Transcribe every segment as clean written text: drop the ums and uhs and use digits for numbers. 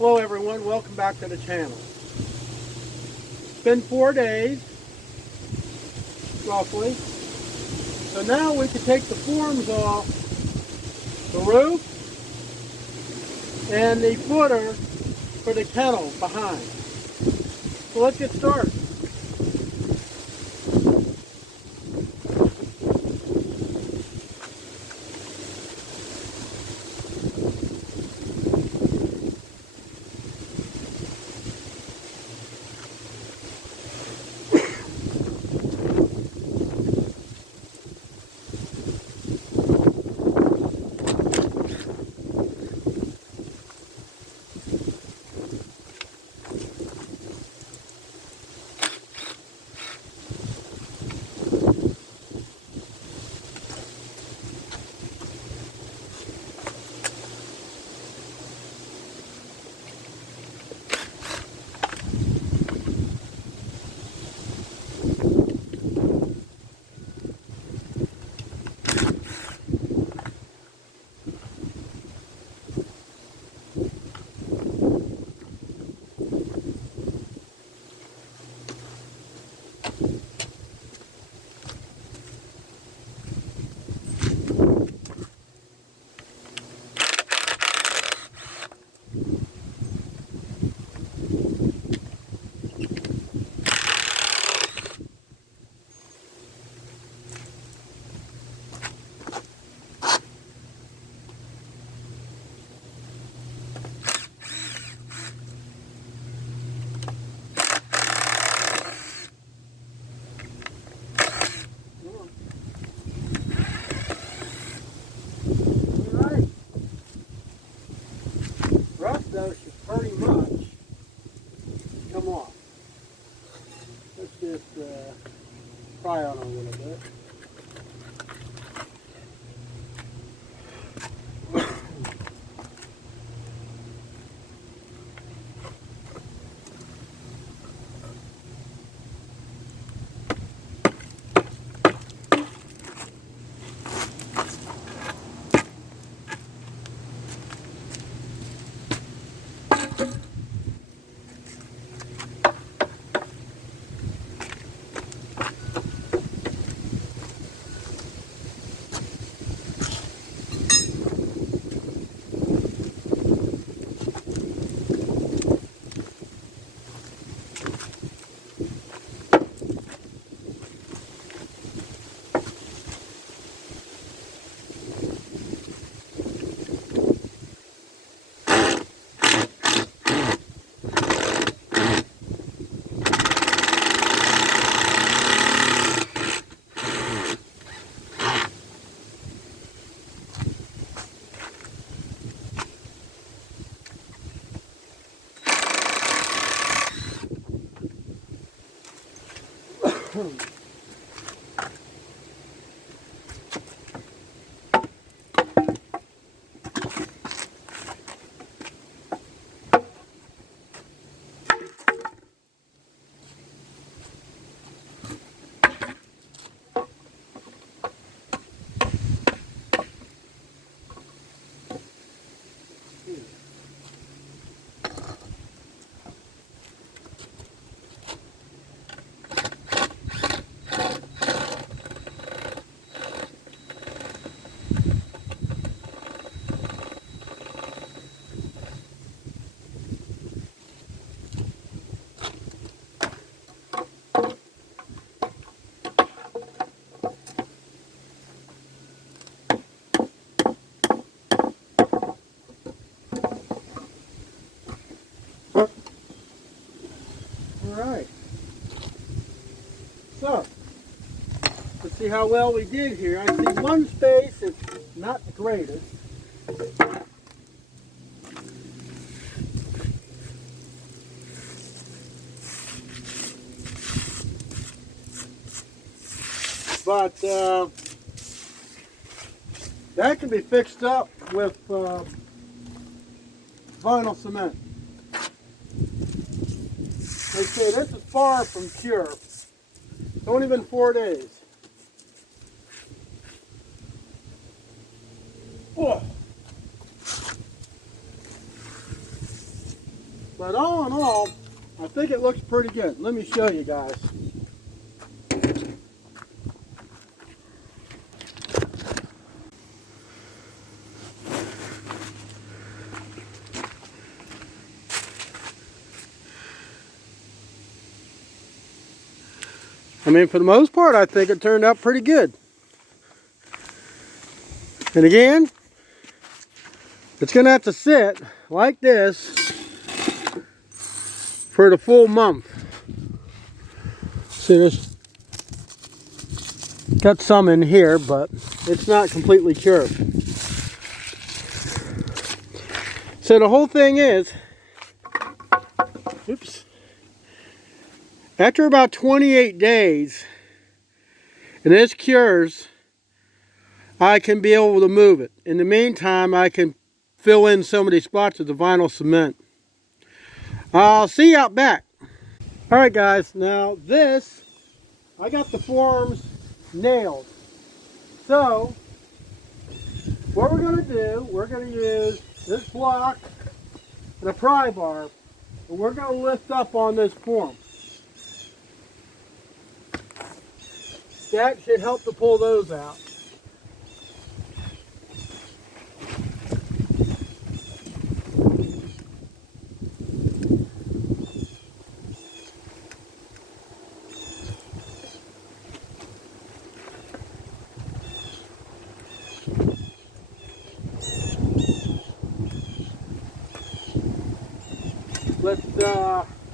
Hello everyone, welcome back to the channel. It's been 4 days, roughly. So now we can take the forms off the roof and the footer for the kennel behind. So let's get started. Alright. Rust though should pretty much come off. Let's just pry on it a little bit. Alright. So, let's see how well we did here. I see one space, it's not the greatest. But that can be fixed up with vinyl cement. They say this is far from pure. It's only been 4 days. Oh. But all in all, I think it looks pretty good. Let me show you guys. I mean, for the most part, I think it turned out pretty good. And again, it's going to have to sit like this for the full month. See, there's got some in here, but it's not completely cured. So the whole thing is, oops, after about 28 days, and this cures, I can be able to move it. In the meantime, I can fill in some of these spots with the vinyl cement. I'll see you out back. All right, guys, now this, I got the forms nailed. So, what we're gonna do, we're gonna use this block and a pry bar, and we're gonna lift up on this form. That should help to pull those out. Let's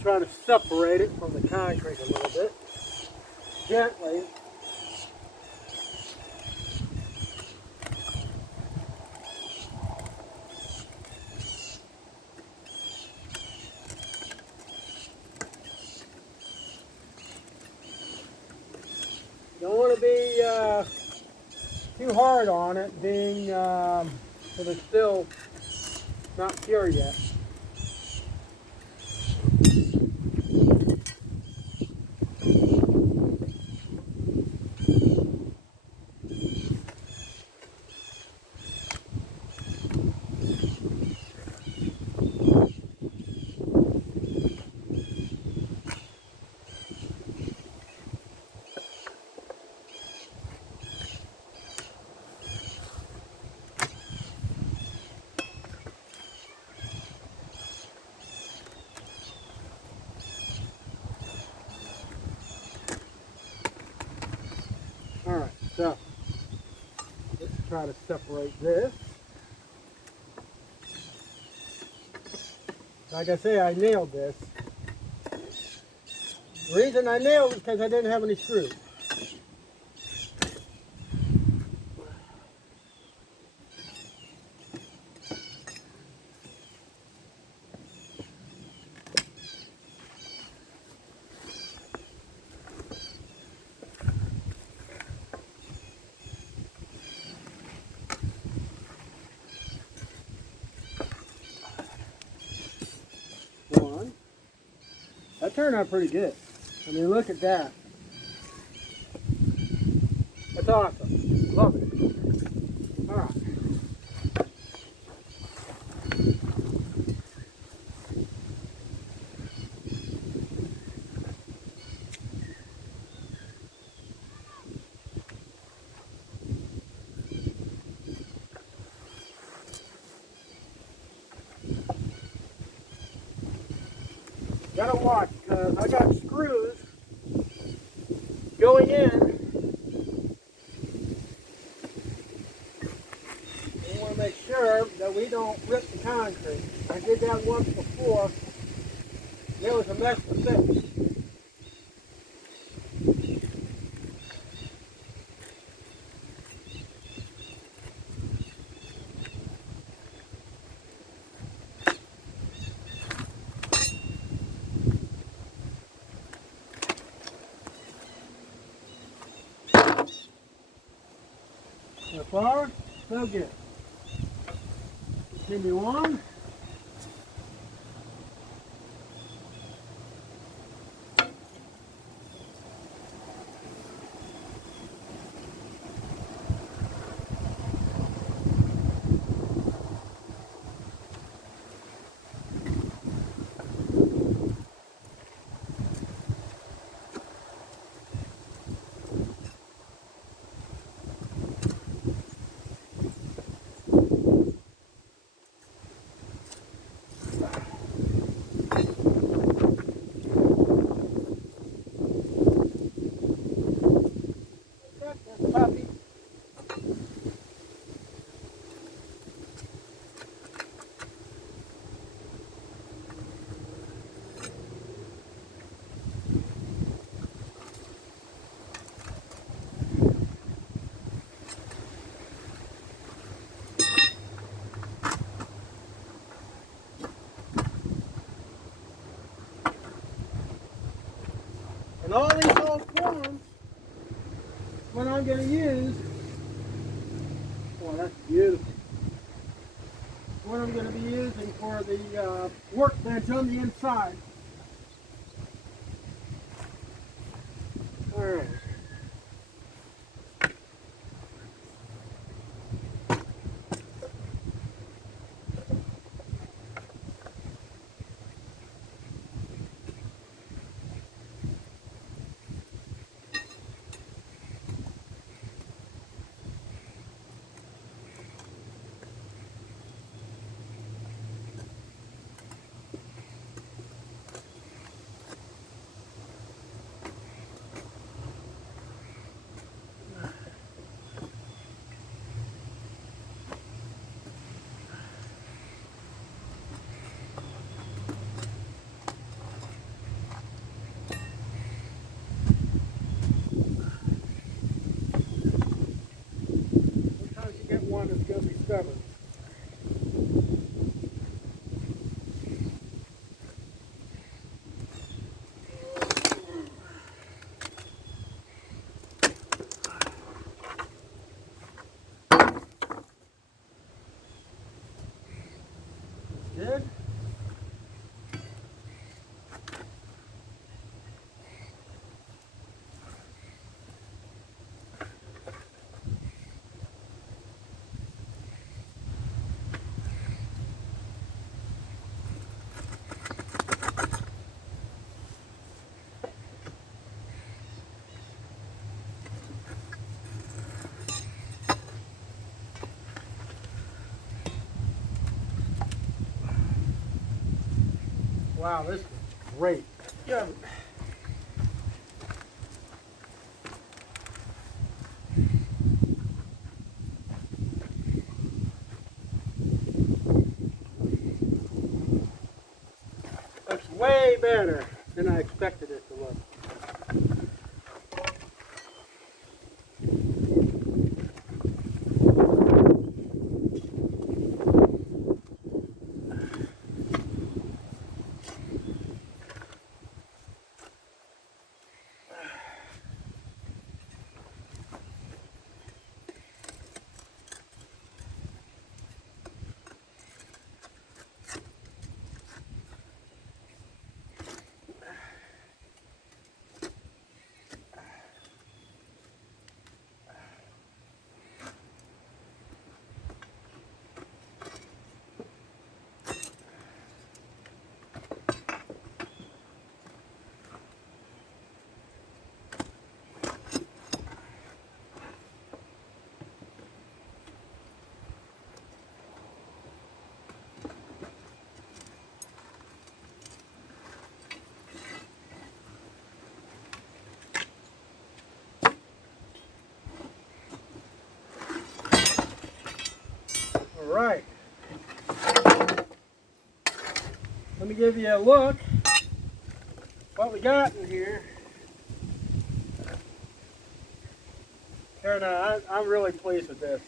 try to separate it from the concrete a little bit. Gently. Don't want to be too hard on it, being because it's still not pure yet. Alright, so let's try to separate this. Like I say, I nailed this. The reason I nailed it is because I didn't have any screws. One. That turned out pretty good. I mean, look at that. That's awesome. Love it. All right. Gotta watch, because I got screws going in. We want to make sure that we don't rip the concrete. I did that once before. It was a mess to fix. So far, so good. Continue on. all these old forms, what I'm going to use, oh, that's beautiful. What I'm going to be using for the workbench on the inside. All right. Sometimes you get one that's going to be stubborn. Good. Wow, this is great. Yeah. Looks way better than I expected it to look. All right. Let me give you a look what we got in here. Here, I'm really pleased with this.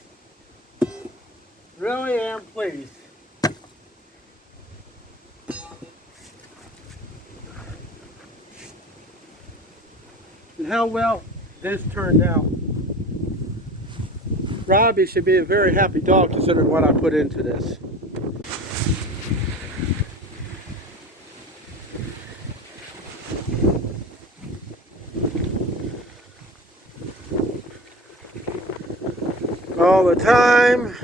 Really am pleased. And how well this turned out. Robbie should be a very happy dog considering what I put into this. All the time,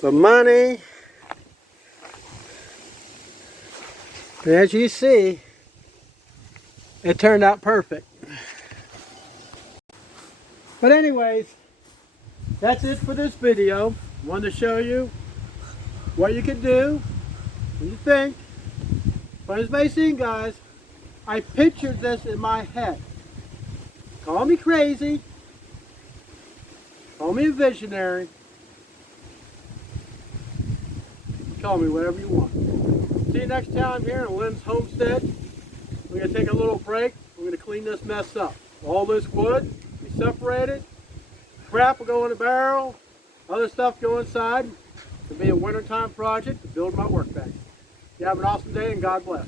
the money, and as you see, it turned out perfect. But anyways, that's it for this video. Wanted to show you what you can do, what you think. But as you may see, guys, I pictured this in my head. Call me crazy, call me a visionary, call me whatever you want. See you next time here in Lynn's Homestead. We're going to take a little break. We're going to clean this mess up. All this wood, we separate it. Crap will go in a barrel. Other stuff go inside. It'll be a wintertime project to build my workbench. You have an awesome day and God bless.